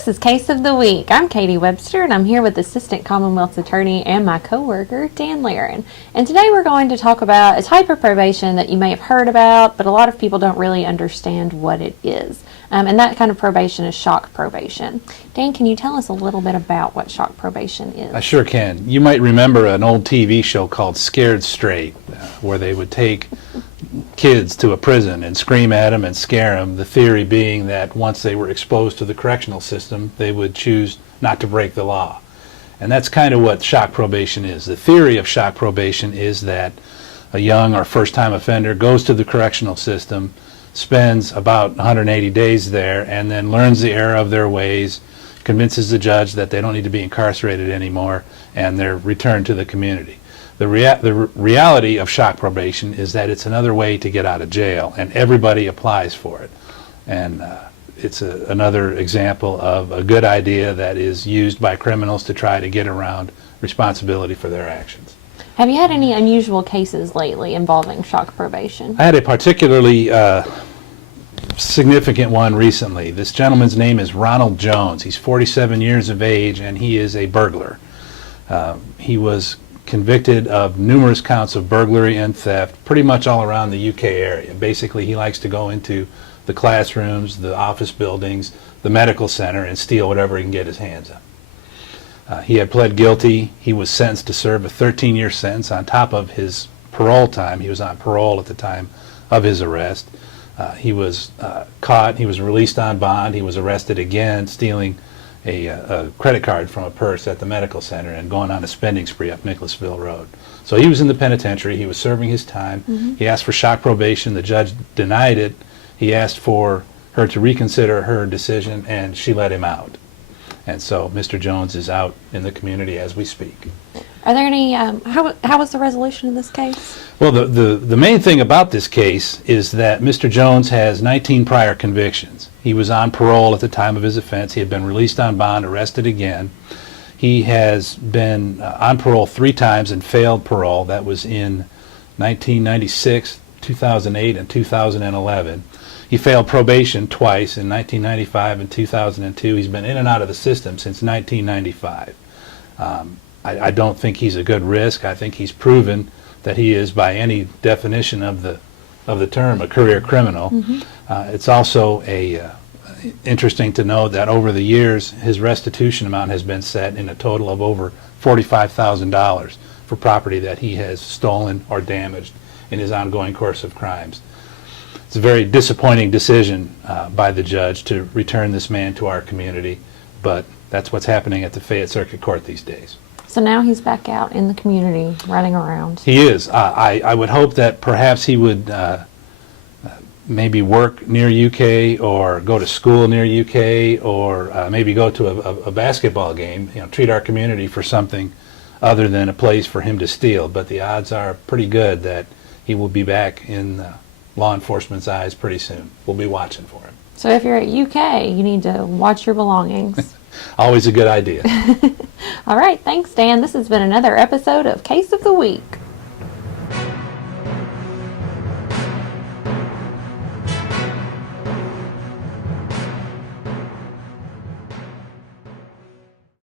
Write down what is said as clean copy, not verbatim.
This is Case of the Week. I'm Katie Webster, and I'm here with Assistant Commonwealth's Attorney and my co-worker, Dan Laren. And today we're going to talk about a type of probation that you may have heard about, but a lot of people don't really understand what it is. And that kind of probation is shock probation. Dan, can you tell us a little bit about what shock probation is? I sure can. You might remember an old TV show called Scared Straight, where they would take kids to a prison and scream at them and scare them, the theory being that once they were exposed to the correctional system, they would choose not to break the law. And that's kind of what shock probation is. The theory of shock probation is that a young or first-time offender goes to the correctional system, spends about 180 days there, and then learns the error of their ways, convinces the judge that they don't need to be incarcerated anymore, and they're returned to the community. The reality of shock probation is that it's another way to get out of jail, and everybody applies for it. And it's another example of a good idea that is used by criminals to try to get around responsibility for their actions. Have you had any unusual cases lately involving shock probation? I had a particularly significant one recently. This gentleman's name is Ronald Jones. He's 47 years of age, and he is a burglar. He was convicted of numerous counts of burglary and theft pretty much all around the UK area. Basically, he likes to go into the classrooms, the office buildings, the medical center, and steal whatever he can get his hands on. He had pled guilty. He was sentenced to serve a 13-year sentence on top of his parole time. He was on parole at the time of his arrest. He was caught. He was released on bond. He was arrested again stealing a credit card from a purse at the medical center and going on a spending spree up Nicholasville Road. So he was in the penitentiary. He was serving his time. He asked for shock probation. The judge denied it. He asked for her to reconsider her decision, and she let him out. And so Mr. Jones is out in the community as we speak. Are there any, how was the resolution of this case? Well, the main thing about this case is that Mr. Jones has 19 prior convictions. He was on parole at the time of his offense. He had been released on bond, arrested again. He has been on parole 3 times and failed parole. That was in 1996, 2008, and 2011. He failed probation twice in 1995 and 2002. He's been in and out of the system since 1995. I don't think he's a good risk. I think he's proven that he is, by any definition of the term, a career criminal. It's also interesting to note that over the years, his restitution amount has been set in a total of over $45,000 for property that he has stolen or damaged in his ongoing course of crimes. It's a very disappointing decision by the judge to return this man to our community, but that's what's happening at the Fayette Circuit Court these days. So now he's back out in the community running around. He is. I would hope that perhaps he would maybe work near UK or go to school near UK or maybe go to a basketball game, treat our community for something other than a place for him to steal. But the odds are pretty good that he will be back in law enforcement's eyes pretty soon. We'll be watching for him. So if you're at UK, you need to watch your belongings. Always a good idea. All right, thanks, Dan. This has been another episode of Case of the Week.